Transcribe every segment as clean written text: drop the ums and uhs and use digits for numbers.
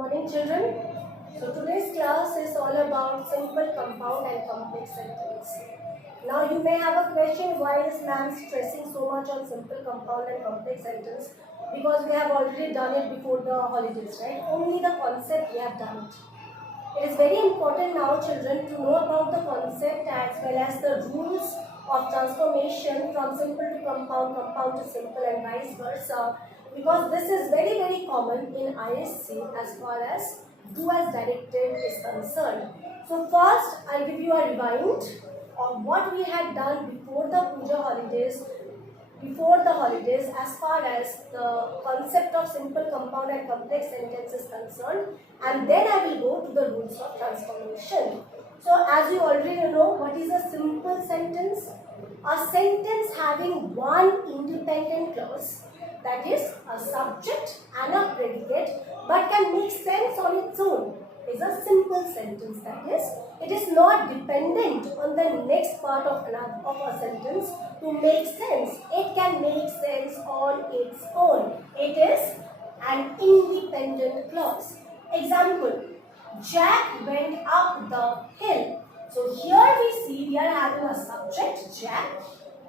morning, children. So today's class is all about simple, compound and complex sentence. Now you may have a question, why is ma'am stressing so much on simple, compound and complex sentence? Because we have already done it before the holidays, right? Only the concept we have done it. It is very important now, children, to know about the concept as well as the rules of transformation from simple to compound, compound to simple and vice versa, because this is very common in ISC as far as do as directed is concerned. So first, I'll give you a rewind of what we had done before the Puja holidays, as far as the concept of simple, compound and complex sentence is concerned, and then I will go to the rules of transformation. So as you already know, what is a simple sentence? A sentence having one independent clause, that is a subject and a predicate, but can make sense on its own, is a simple sentence. That is, it is not dependent on the next part of a sentence to make sense. It can make sense on its own. It is an independent clause. Example, Jack went up the hill. So here we see we are having a subject, Jack.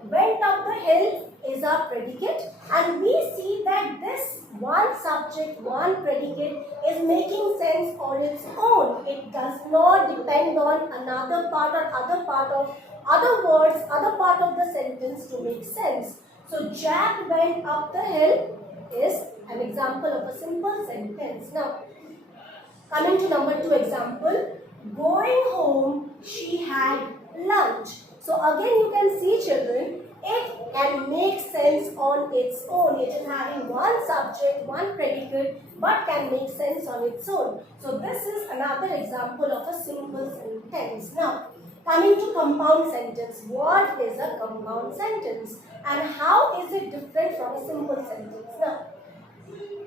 Went up the hill is our predicate, and we see that this one subject, one predicate is making sense on its own. It does not depend on another part or other part of other words, other part of the sentence to make sense. So Jack went up the hill is an example of a simple sentence. Now, coming to number 2 example, going home she had lunch. So again you can see, children, it can make sense on its own. It is having one subject, one predicate, but can make sense on its own. So this is another example of a simple sentence. Now, coming to compound sentence. What is a compound sentence and how is it different from a simple sentence? Now,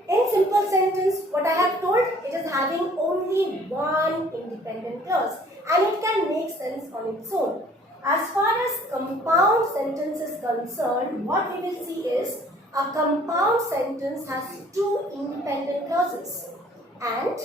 in simple sentence, what I have told, it is having only one independent clause and it can make sense on its own. As far as compound sentence is concerned, what we will see is a compound sentence has two independent clauses and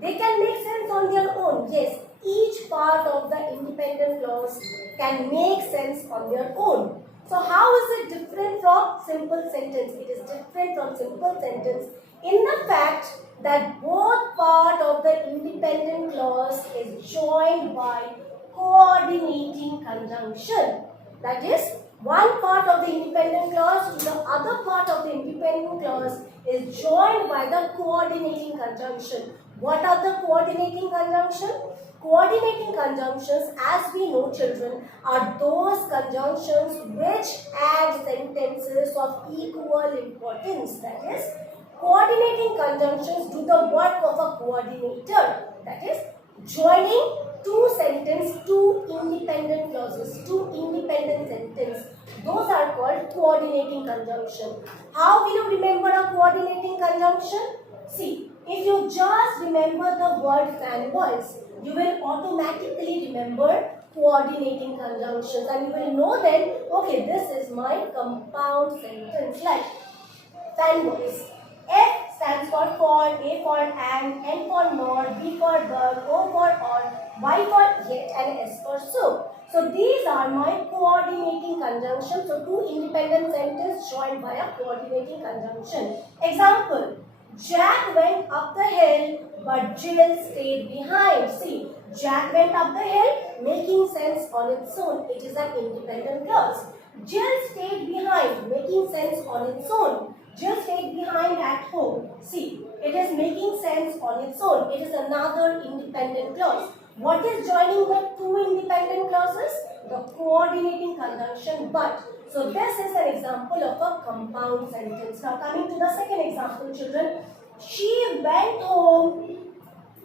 they can make sense on their own. Yes, each part of the independent clause can make sense on their own. So how is it different from simple sentence? It is different from simple sentence in the fact that both part of the independent clause is joined by coordinating conjunction. That is, one part of the independent clause to the other part of the independent clause is joined by the coordinating conjunction. What are the coordinating conjunctions? Coordinating conjunctions, as we know, children, are those conjunctions which add sentences of equal importance. That is, coordinating conjunctions do the work of a coordinator. That is, joining two sentences, two independent clauses, two independent sentences. Those are called coordinating conjunction. How will you remember a coordinating conjunction? See, if you just remember the word fanboys, you will automatically remember coordinating conjunctions and you will know then, okay, this is my compound sentence. Like fanboys. F stands for, A for and, N for nor, B for bird, O for or, Y for yet and S for so. So these are my coordinating conjunctions. So two independent sentences joined by a coordinating conjunction. Example, Jack went up the hill but Jill stayed behind. See, Jack went up the hill, making sense on its own. It is an independent clause. Jill stayed behind, making sense on its own. Jill stayed behind at home. See, it is making sense on its own. It is another independent clause. What is joining the two independent clauses? The coordinating conjunction but. So this is an example of a compound sentence. Now coming to the second example, children. She went home.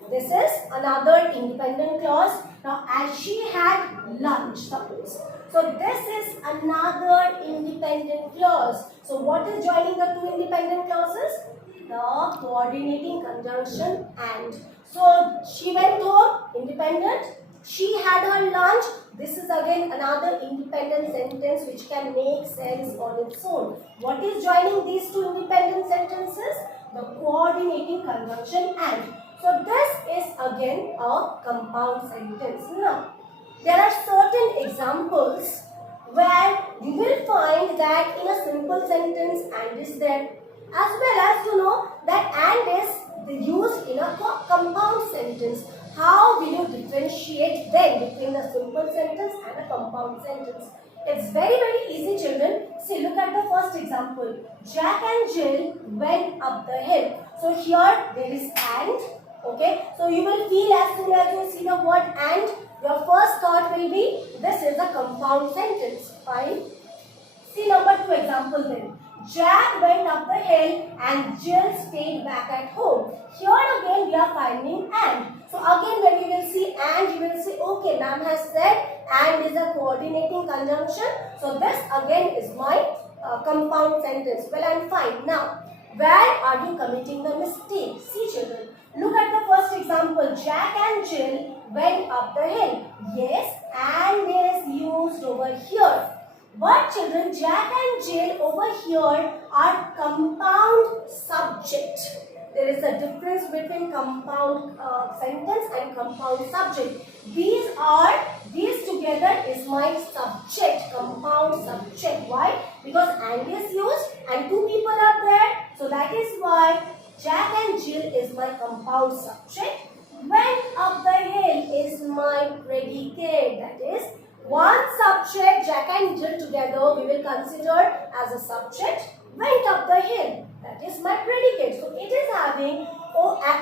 This is another independent clause. Now as she had lunch, suppose. So this is another independent clause. So what is joining the two independent clauses? The coordinating conjunction and. So she went home, independent. She had her lunch. This is again another independent sentence which can make sense on its own. What is joining these two independent sentences? The coordinating conjunction and. So this is again a compound sentence. Now, there are certain examples where you will find that in a simple sentence and is there, as well as you know that and is used in a compound sentence. How will you differentiate then between a simple sentence and a compound sentence? It's very easy, children. See, look at the first example. Jack and Jill went up the hill. So here there is and. Okay. So you will feel as soon as you see the word and, your first thought will be this is a compound sentence. Fine. See number 2 example then. Jack went up the hill and Jill stayed back at home. Here again we are finding and. So again when you will see and, you will say okay, ma'am has said and is a coordinating conjunction. So this again is my compound sentence. Well and fine. Now where are you committing the mistake? See children. Look at the first example. Jack and Jill went up the hill. Yes, and is used over here. But children, Jack and Jill over here are compound subject. There is a difference between compound sentence and compound subject. These together is my subject, compound subject. Why? Because and is used and two people are there. So that is why Jack and Jill is my compound subject. Went up the hill is my predicate. That is one subject, Jack and Jill together we will consider as a subject. Went up the hill. That is my predicate. So it is having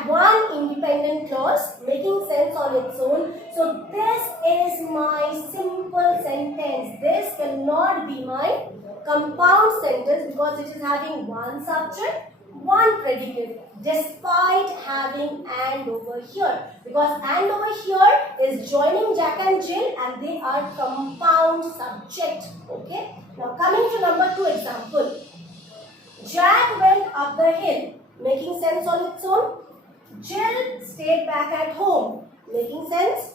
one independent clause making sense on its own. So this is my simple sentence. This cannot be my compound sentence because it is having one subject, one predicate, despite having and over here, because and over here is joining Jack and Jill and they are compound subject. Okay. Now coming to number 2 example. Jack went up the hill, making sense on its own. Jill stayed back at home, making sense.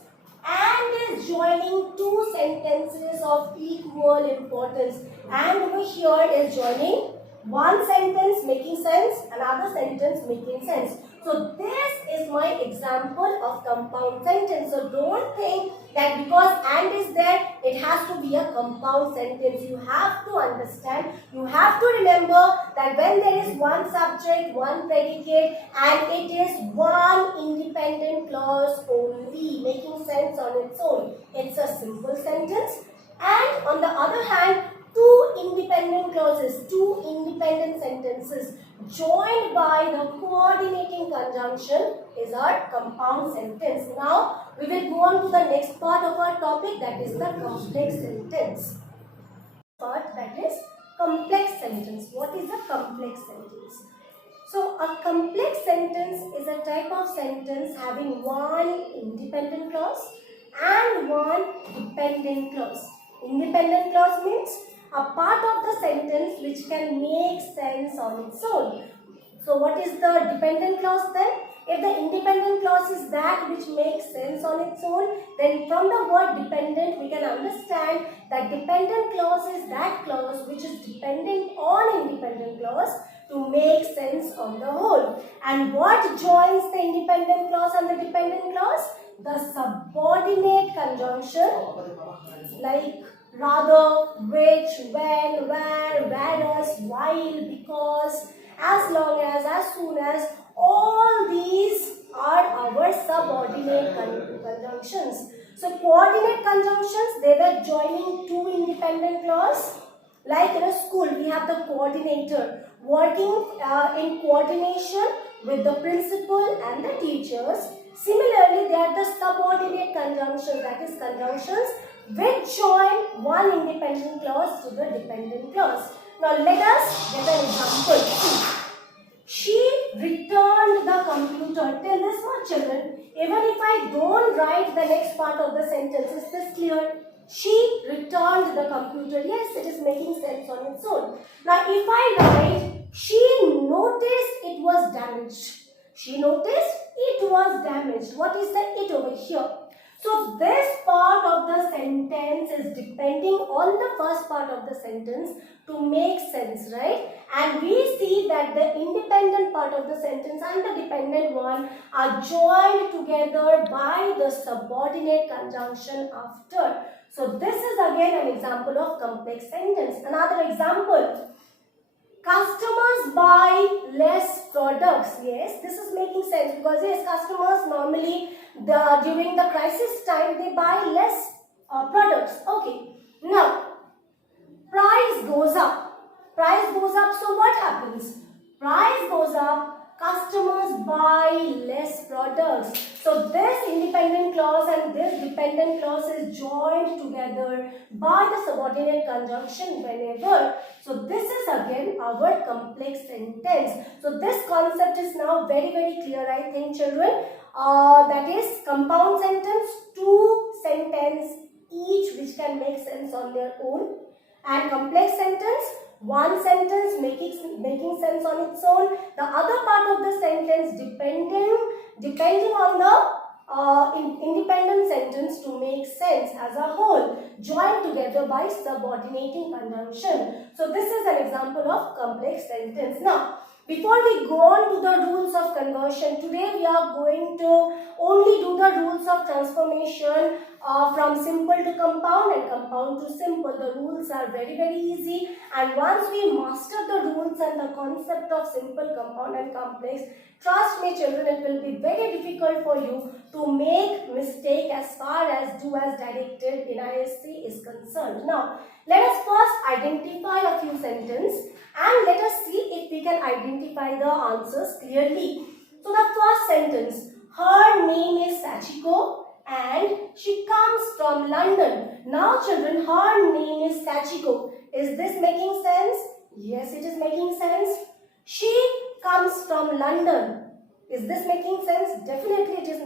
And is joining two sentences of equal importance. And over here is joining one sentence making sense, another sentence making sense. So this is my example of compound sentence. So don't think that because and is there, it has to be a compound sentence. You have to understand, you have to remember that when there is one subject, one predicate and it is one independent clause only making sense on its own, it's a simple sentence. And on the other hand, two independent clauses, two independent sentences joined by the coordinating conjunction is our compound sentence. Now we will go on to the next part of our topic, that is the complex sentence. Part that is complex sentence. What is a complex sentence? So a complex sentence is a type of sentence having one independent clause and one dependent clause. Independent clause means a part of the sentence which can make sense on its own. So what is the dependent clause then? If the independent clause is that which makes sense on its own, then from the word dependent we can understand that dependent clause is that clause which is dependent on independent clause to make sense on the whole. And what joins the independent clause and the dependent clause? The subordinate conjunction like rather, which, when, where, whereas, while, because, as long as soon as, all these are our subordinate conjunctions. So coordinate conjunctions, they were joining two independent clause. Like in a school, we have the coordinator working in coordination with the principal and the teachers. Similarly, they are the subordinate conjunctions, that is conjunctions which join one independent clause to the dependent clause. Now let us get an example. She returned the computer. Till this much, children. Even if I don't write the next part of the sentence, is this clear? She returned the computer. Yes, it is making sense on its own. Now if I write, she noticed it was damaged. She noticed it was damaged. What is the it over here? So this part of the sentence is depending on the first part of the sentence to make sense, right? And we see that the independent part of the sentence and the dependent one are joined together by the subordinate conjunction after. So this is again an example of complex sentence. Another example. Customers buy less products. Yes, this is making sense because yes, customers normally during the crisis time they buy less products. Okay. Now, price goes up. Price goes up. So what happens? Price goes up. Customers buy less products. So this independent clause and this dependent clause is joined together by the subordinate conjunction whenever. So this is again our complex sentence. So this concept is now very clear, I think, children. That is compound sentence, two sentence each which can make sense on their own, and complex sentence, one sentence making sense on its own, the other part of the sentence depending on the independent sentence to make sense as a whole, joined together by subordinating conjunction. So this is an example of complex sentence. Now, before we go on to the rules of conversion, today we are going to only do the rules of transformation from simple to compound and compound to simple. The rules are very easy, and once we master the rules and the concept of simple, compound and complex, trust me children, it will be very difficult for you to make mistake as far as do as directed in ISC is concerned. Now, let us first identify a few sentences and let us see if we can identify the answers clearly. So the first sentence, her name is Sachiko and she comes from London. Now children, her name is Sachiko. Is this making sense? Yes, it is making sense. She comes from London. Is this making sense? Definitely it is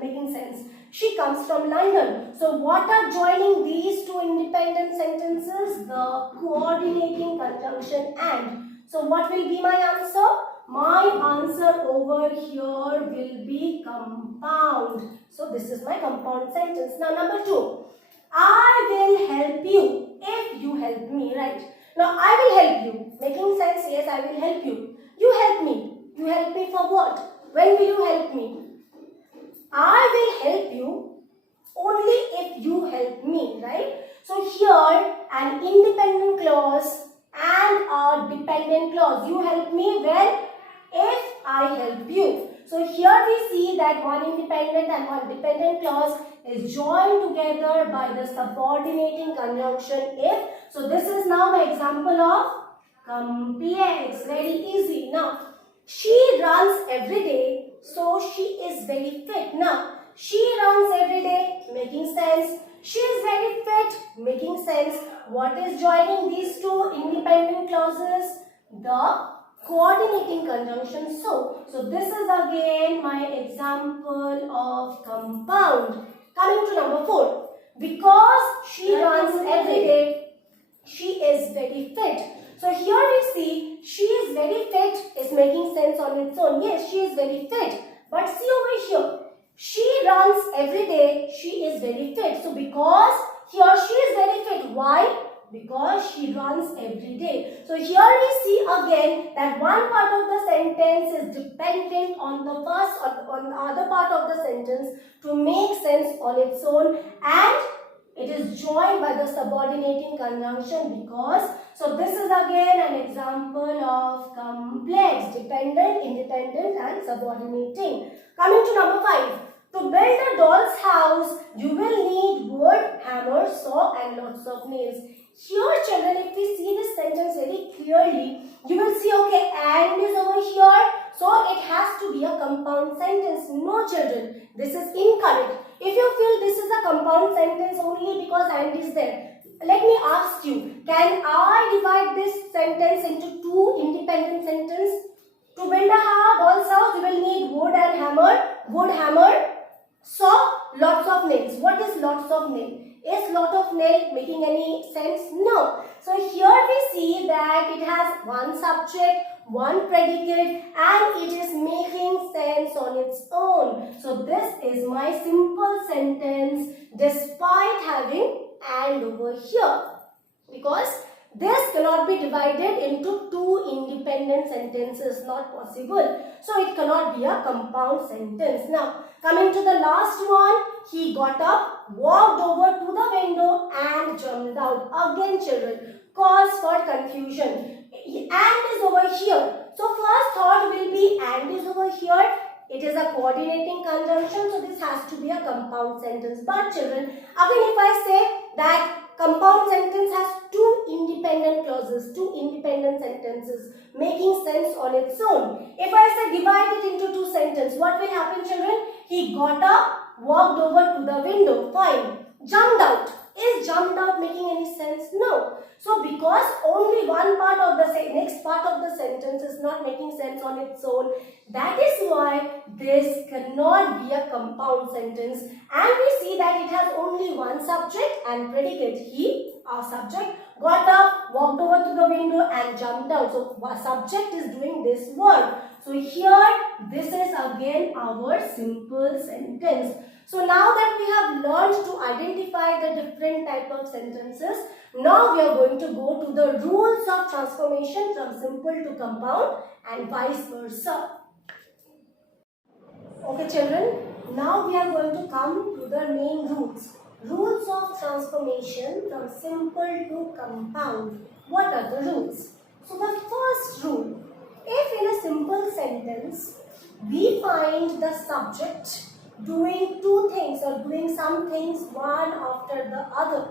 making sense. She comes from London. So what are joining these two independent sentences? The coordinating conjunction and. So what will be my answer? My answer over here will be compound. So this is my compound sentence. Now number 2. I will help you if you help me, right? Now I will help you. Making sense? Yes, I will help you. You help me. You help me for what? When will you help me? I will help you only if you help me, right? So here an independent clause and a dependent clause. You help me when? If I help you. So here we see that one independent and one dependent clause is joined together by the subordinating conjunction if. So this is now my example of complex. Very easy. Now, she runs every day, so she is very fit. Now, she runs every day, making sense. She is very fit, making sense. What is joining these two independent clauses? The coordinating conjunction. So this is again my example of compound. Coming to number 4. Because she runs every day, she is very fit. So here we see she is very fit is making sense on its own. Yes, she is very fit. But see over here. She runs every day. She is very fit. So because here she is very fit. Why? Because she runs every day. So here we see again that one part of the sentence is dependent on the first or on the other part of the sentence to make sense on its own, and it is joined by the subordinating conjunction because. So this is again an example of complex, dependent, independent and subordinating. Coming to number 5. To build a doll's house, you will need wood, hammer, saw and lots of nails. Here children, if we see this sentence very clearly, you will see okay, and is over here. So it has to be a compound sentence. No children, this is incorrect. If you feel this is a compound sentence only because and is there, let me ask you, can I divide this sentence into two independent sentences? To build a doll's house, you will need wood and hammer. Wood, hammer, saw, lots of nails. What is lots of nails? Is lot of nail making any sense? No. So here we see that it has one subject, one predicate and it is making sense on its own. zone. So this is my simple sentence despite having and over here, because this cannot be divided into two independent sentences, not possible. So it cannot be a compound sentence. Now coming to the last one, he got up, walked over to the window and jumped out. Again children, cause for confusion. And is over here. So first thought will be and is over here. It is a coordinating conjunction, so this has to be a compound sentence. But children, again if I say that compound sentence has two independent clauses, two independent sentences making sense on its own. If I say divide it into two sentences, what will happen children? He got up, walked over to the window, fine. Jumped out. Is jumped out making any sense? No. So because only one part of the next part of the sentence is not making sense on its own, that is why this cannot be a compound sentence. And we see that it has only one subject and predicate. He, our subject, got up, walked over to the window and jumped out. So our subject is doing this work. So here this is again our simple sentence. So now that we have learned to identify the different type of sentences, now we are going to go to the rules of transformation from simple to compound and vice versa. Okay children, now we are going to come to the main rules. Rules of transformation from simple to compound. What are the rules? So the first rule, if in a simple sentence we find the subject doing two things or doing some things one after the other,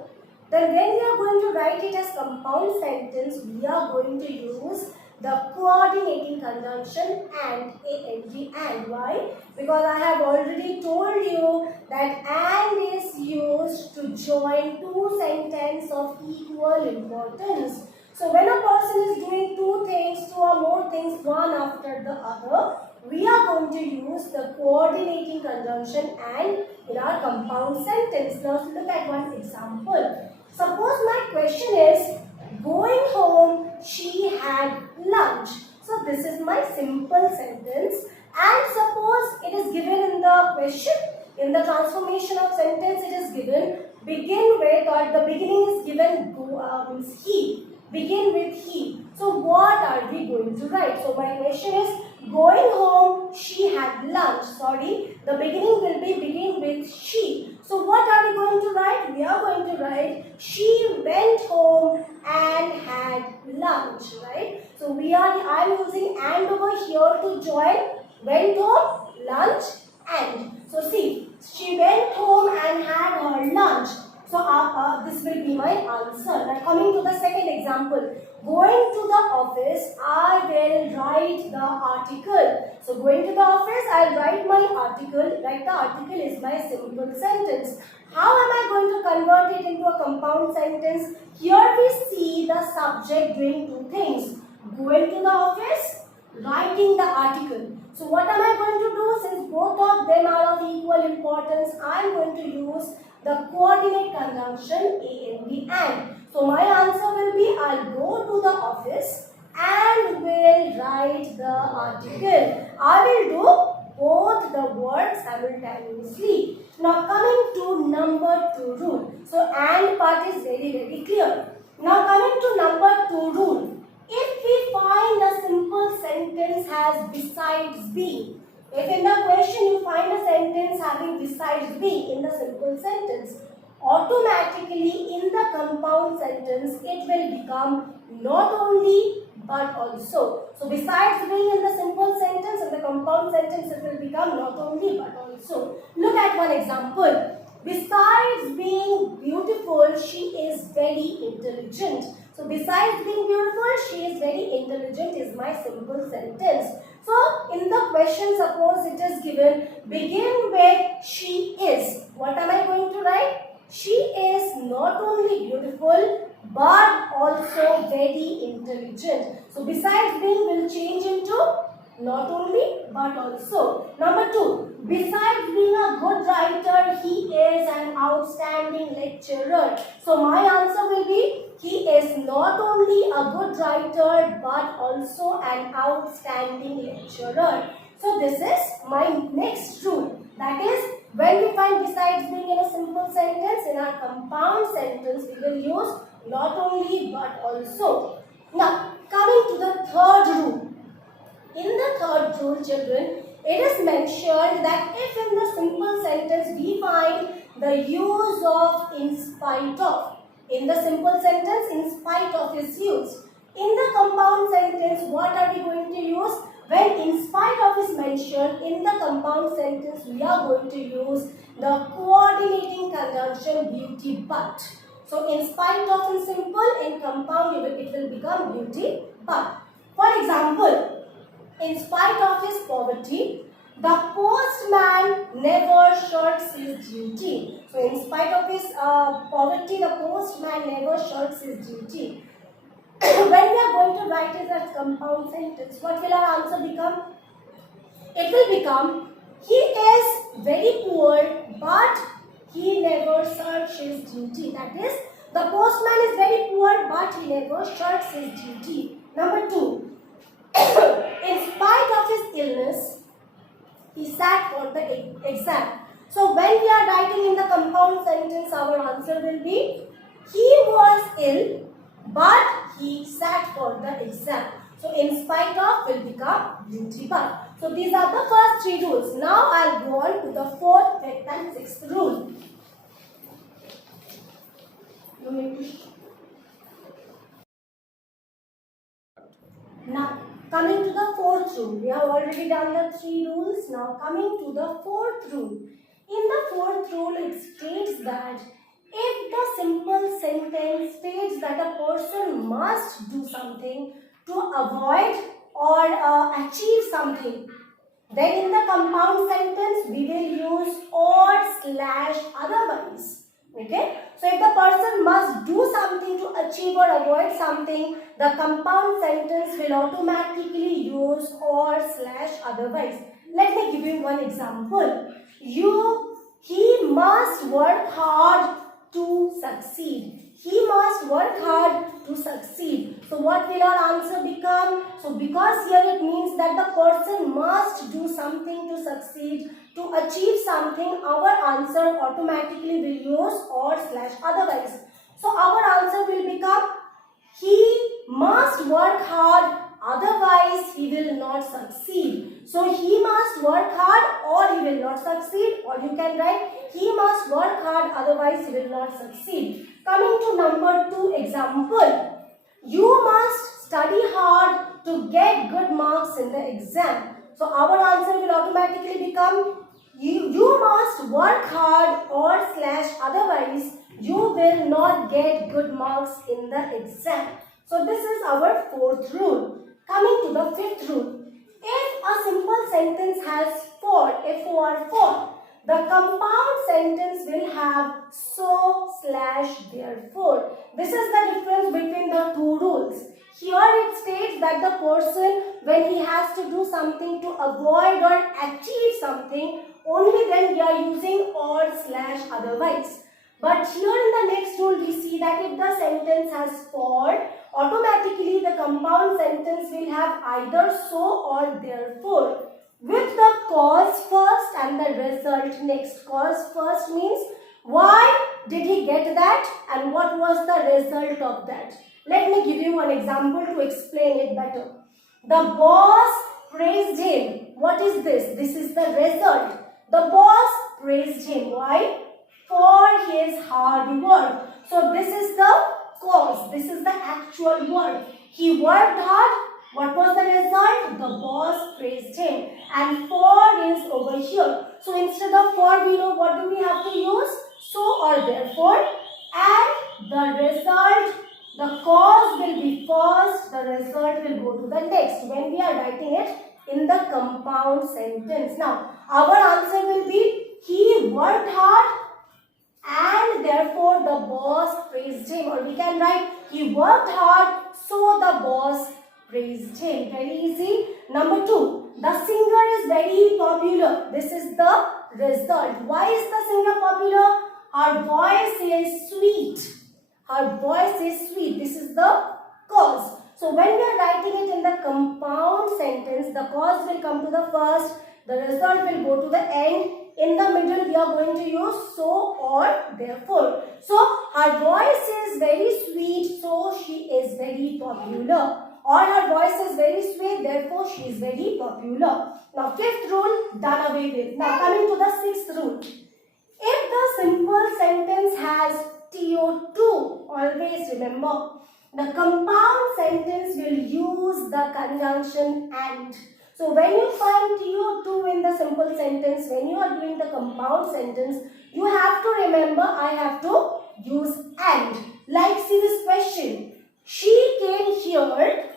then when we are going to write it as compound sentence, we are going to use the coordinating conjunction and, and. Why? Because I have already told you that and is used to join two sentences of equal importance. So when a person is doing two things, two or more things one after the other, we are going to use the coordinating conjunction and in our compound sentence. Now look at one example. Suppose my question is, going home, she had lunch. So this is my simple sentence. And suppose it is given in the question, in the transformation of sentence, it is given begin with, or the beginning is given he. Begin with he. So what are we going to write? So my question is, going home, she had lunch. Sorry, the beginning will be begin with she. So what are we going to write? We are going to write, she went home and had lunch, right? So I am using and over here to join went home, lunch, and. So see, she went home and had her lunch. So this will be my answer. Now coming to the second example, going to the office, I will write the article. So going to the office, I will write my article. Write the article is my simple sentence. How am I going to convert it into a compound sentence? Here we see the subject doing two things. Going to the office, writing the article. So what am I going to do? Since both of them are of equal importance, I am going to use the coordinate conjunction and. So my answer will be, I'll go to the office and will write the article. I will do both the words simultaneously. Now coming to number 2 rule. So and part is very clear. Now coming to number 2 rule. If we find a simple sentence has besides be, if in the question you find a sentence having besides be in the simple sentence, automatically in the compound sentence it will become not only but also. So besides being in the simple sentence, in the compound sentence it will become not only but also. Look at one example. Besides being beautiful, she is very intelligent. So besides being beautiful, she is very intelligent is my simple sentence. So in the question, suppose it is given, begin with she is. What am I going to write? She is not only beautiful but also very intelligent. So besides being will change into not only but also. Number 2, besides being a good writer, he is an outstanding lecturer. So my answer will be, he is not only a good writer but also an outstanding lecturer. So this is my next rule. sentence, in our compound sentence, we will use not only but also. Now, coming to the third rule. In the third rule, children, it is mentioned that if in the simple sentence we find the use of in spite of. In the simple sentence, in spite of is used. In the compound sentence, what are we going to use? When in spite of is mentioned, in the compound sentence, we are going to use the coordinating conjunction beauty but. So, in spite of in simple, in compound, it will become beauty but. For example, in spite of his poverty, the postman never shirks his duty. So, in spite of his poverty, the postman never shirks his duty. When we are going to write it as compound sentence, what will our answer become? It will become, he is very poor, but he never shirks his duty. That is, the postman is very poor, but he never shirks his duty. Number 2. In spite of his illness, he sat for the exam. So when we are writing in the compound sentence, our answer will be, he was ill, but he sat for the exam. So in spite of will become beauty but. So these are the first 3 rules. Now I'll go on to the 4th, 5th and 6th rule. Now, coming to the 4th rule, we have already done the 3 rules. Now coming to the 4th rule. In the 4th rule, it states that if the simple sentence states that a person must do something to avoid or achieve something, then in the compound sentence, we will use or/otherwise. Okay, so if the person must do something to achieve or avoid something, the compound sentence will automatically use or/otherwise. Let me give you one example. He must work hard to succeed. He must work hard to succeed. So what will our answer become? So because here it means that the person must do something to succeed, to achieve something, our answer automatically will use or/otherwise. So our answer will become, he must work hard, otherwise he will not succeed. So he must work hard or he will not succeed, or you can write, he must work hard, otherwise he will not succeed. Coming to number 2 example, you must study hard to get good marks in the exam. So our answer will automatically become, you must work hard or/otherwise you will not get good marks in the exam. So this is our 4th rule. Coming to the 5th rule. If a simple sentence has for, F-O-R, the compound sentence will have so/therefore. This is the difference between the 2 rules. Here it states that the person, when he has to do something to avoid or achieve something, only then we are using or/otherwise. But here in the next rule, we see that if the sentence has for, automatically the compound sentence will have either so or therefore, with the cause first and the result next. Cause first means why did he get that and what was the result of that. Let me give you one example to explain it better. The boss praised him. What is this? This is the result. The boss praised him. Why? For his hard work. So this is the cause. This is the actual word. He worked hard. What was the result? The boss praised him. And for is over here. So instead of for, we know what do we have to use? So or therefore. And the result, the cause will be first, the result will go to the next when we are writing it in the compound sentence. Now, our answer will be, he worked hard and therefore the boss praised him. Or we can write, he worked hard, so the boss praised him. Very easy. Number 2, the singer is very popular. This is the result. Why is the singer popular? Her voice is sweet. Her voice is sweet. This is the cause. So when we are writing it in the compound sentence, the cause will come to the first, the result will go to the end. In the middle we are going to use so or therefore. So her voice is very sweet, so she is very popular. Or her voice is very sweet, therefore she is very popular. Now fifth rule done away with. Now coming to the sixth rule. If the simple sentence has TO2, always remember, the compound sentence will use the conjunction and. So when you find TO2 in the simple sentence, when you are doing the compound sentence, you have to remember I have to use and. Like see this question. She came here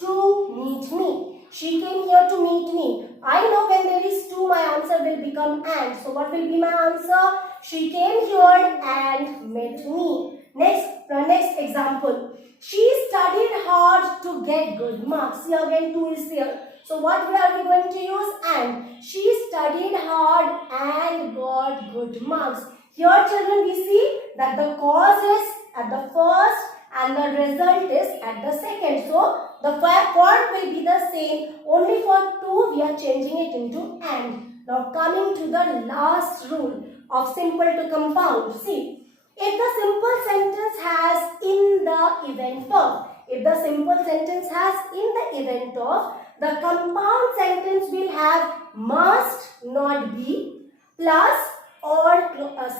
to meet me. She came here to meet me. I know when there is to, my answer will become and. So what will be my answer? She came here and met me. Next example. She studied hard to get good marks. See again 2 is here. So what are we going to use? And. She studied hard and got good marks. Here children we see that the cause is at the first and the result is at the second. So the form will be the same. Only for 2 we are changing it into and. Now coming to the last rule of simple to compound. See, if the simple sentence has in the event of, if the simple sentence has in the event of, the compound sentence will have must not be plus or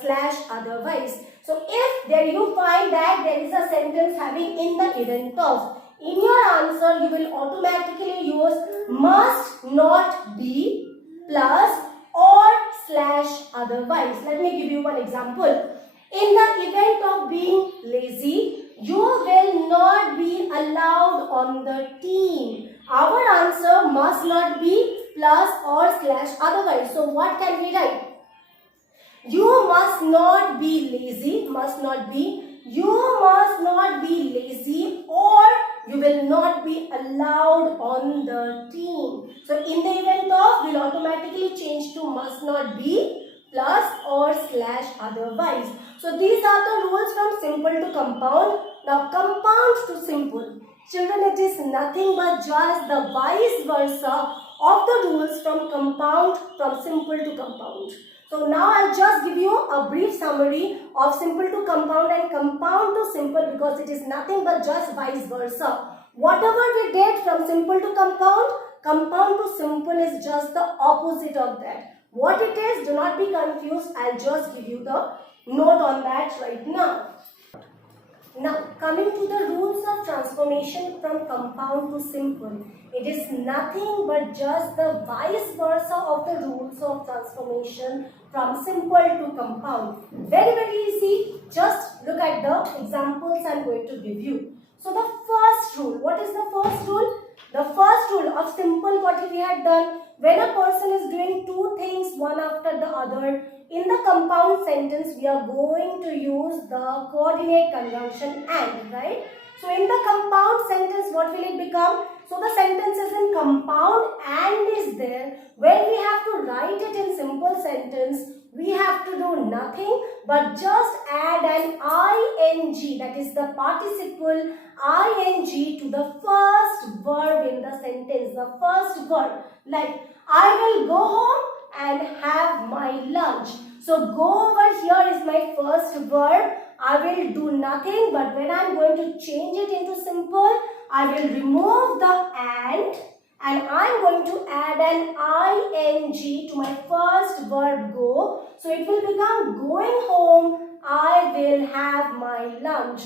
slash otherwise. So if there you find that there is a sentence having in the event of, in your answer you will automatically use must not be plus or slash otherwise. Let me give you one example. In the event of being lazy, you will not be allowed on the team. Our answer must not be plus or slash otherwise. So what can we write? You must not be lazy, must not be. You must not be lazy or you will not be allowed on the team. So in the event of, we'll automatically change to must not be plus or slash otherwise. So these are the rules from simple to compound. Now compound to simple. Children, it is nothing but just the vice versa of the rules from compound, from simple to compound. So now I'll just give you a brief summary of simple to compound and compound to simple because it is nothing but just vice versa. Whatever we did from simple to compound, compound to simple is just the opposite of that. What it is, do not be confused. I'll just give you the note on that right now. Now, coming to the rules of transformation from compound to simple, it is nothing but just the vice versa of the rules of transformation from simple to compound. Very, very easy. Just look at the examples I'm going to give you. So, the first rule, what is the first rule? The first rule of simple, what we had done, when a person is doing two things one after the other, in the compound sentence, we are going to use the coordinate conjunction and, right? So, in the compound sentence, what will it become? So, the sentence is in compound and is there. When we have to write it in simple sentence, we have to do nothing but just add an ing, that is the participle ing to the first verb in the sentence, the first verb. Like, I will go home and have my lunch. So go over here is my first verb. I will do nothing, but when I am going to change it into simple, I will remove the and I am going to add an ing to my first verb go. So it will become going home, I will have my lunch.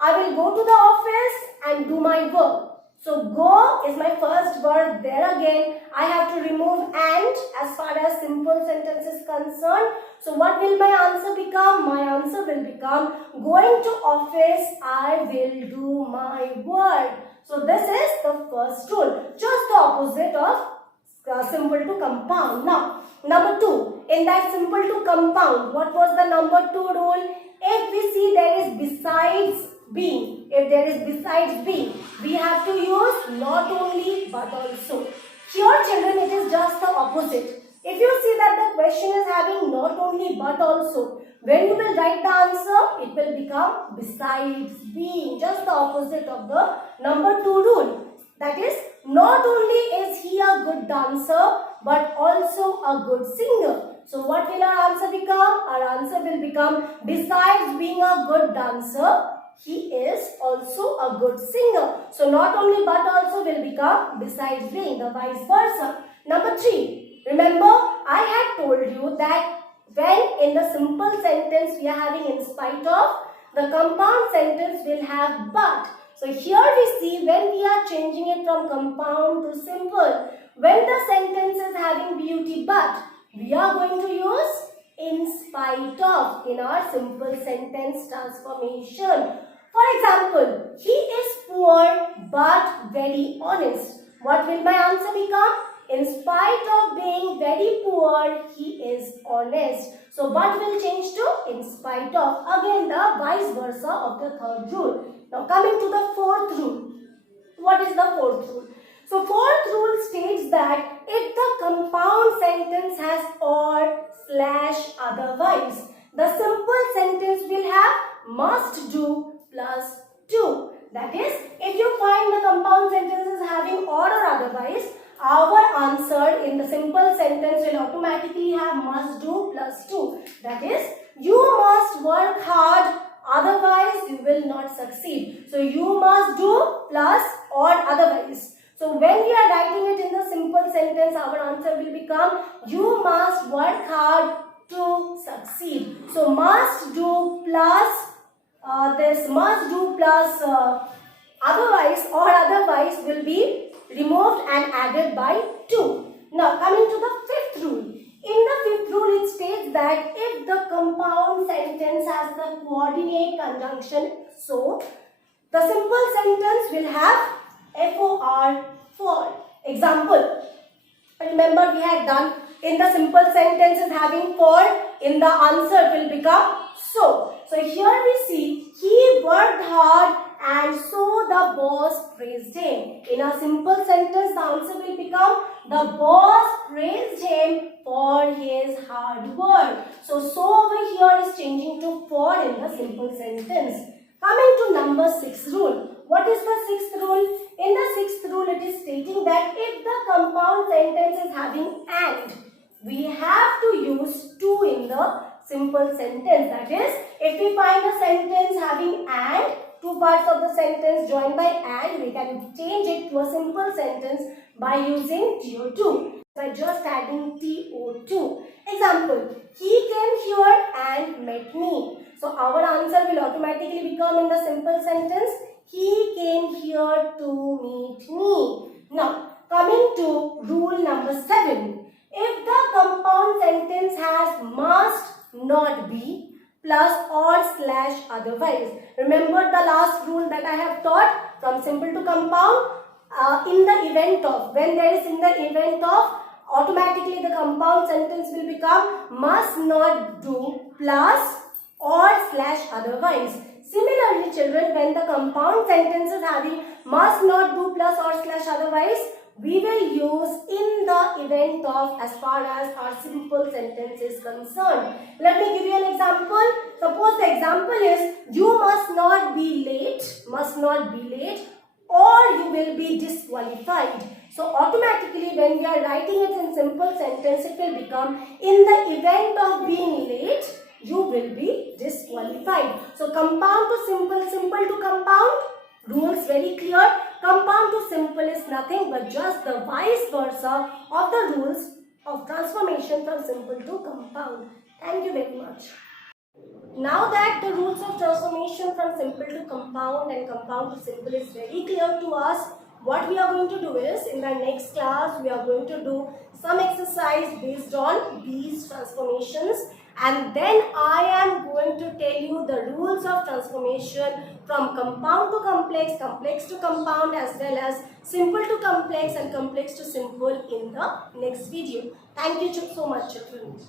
I will go to the office and do my work. So go is my first verb. There again, I have to remove and as far as simple sentence is concerned. So what will my answer become? My answer will become going to office, I will do my work. So this is the first rule. Just the opposite of simple to compound. Now, number 2. In that simple to compound, what was the number 2 rule? If we see there is besides being, if there is besides being, we have to use not only but also. Here children, it is just the opposite. If you see that the question is having not only but also, when you will write the answer, it will become besides being, just the opposite of the number 2 rule. That is, not only is he a good dancer, but also a good singer. So what will our answer become? Our answer will become, besides being a good dancer, he is also a good singer. So not only but also will become besides being, the vice versa. Number 3. Remember, I had told you that when in the simple sentence we are having in spite of, the compound sentence will have but. So here we see when we are changing it from compound to simple, when the sentence is having beauty but, we are going to use in spite of in our simple sentence transformation. For example, he is poor but very honest. What will my answer become? In spite of being very poor, he is honest. So, but will change to in spite of. Again, the vice versa of the third rule. Now, coming to the fourth rule. What is the fourth rule? So, fourth rule states that if the compound sentence has or / otherwise, the simple sentence will have must do plus do. That is, if you find the compound sentences having or otherwise, our answer in the simple sentence will automatically have must do plus do. That is, you must work hard, otherwise you will not succeed. So, you must do plus or otherwise. So, when we are writing it in the simple sentence, our answer will become, you must work hard to succeed. So, must do plus this must do plus otherwise or otherwise will be removed and added by 2. Now, coming to the fifth rule. In the fifth rule, it states that if the compound sentence has the coordinate conjunction, so the simple sentence will have FOR for. Example, remember we had done in the simple sentences having for, in the answer will become so. So here we see he worked hard and so the boss praised him. In a simple sentence, the answer will become the boss praised him for his hard work. So over here is changing to for in the simple sentence. Coming to number 6 rule. What is the sixth rule? In the sixth rule, it is stating that if the compound sentence is having and, we have to use to in the simple sentence. That is, if we find a sentence having and, two parts of the sentence joined by and, we can change it to a simple sentence by using TO2, by just adding TO2. Example, he came here and met me. So our answer will automatically become in the simple sentence, he came here to meet me. Now, coming to rule number 7. If the compound sentence has must not be plus or / otherwise. Remember the last rule that I have taught from simple to compound? In the event of, when there is in the event of, automatically the compound sentence will become must not do plus or / otherwise. Similarly, children, when the compound sentence is having must not do plus or / otherwise, we will use in the event of as far as our simple sentence is concerned. Let me give you an example. Suppose the example is you must not be late or you will be disqualified. So automatically when we are writing it in simple sentence, it will become in the event of being late, you will be disqualified. So compound to simple, simple to compound, rules very clear. Compound to simple is nothing but just the vice versa of the rules of transformation from simple to compound. Thank you very much. Now that the rules of transformation from simple to compound and compound to simple is very clear to us, what we are going to do is, in the next class, we are going to do some exercise based on these transformations, and then I am going to tell you the rules of transformation from compound to complex, complex to compound, as well as simple to complex and complex to simple in the next video. Thank you so much, children.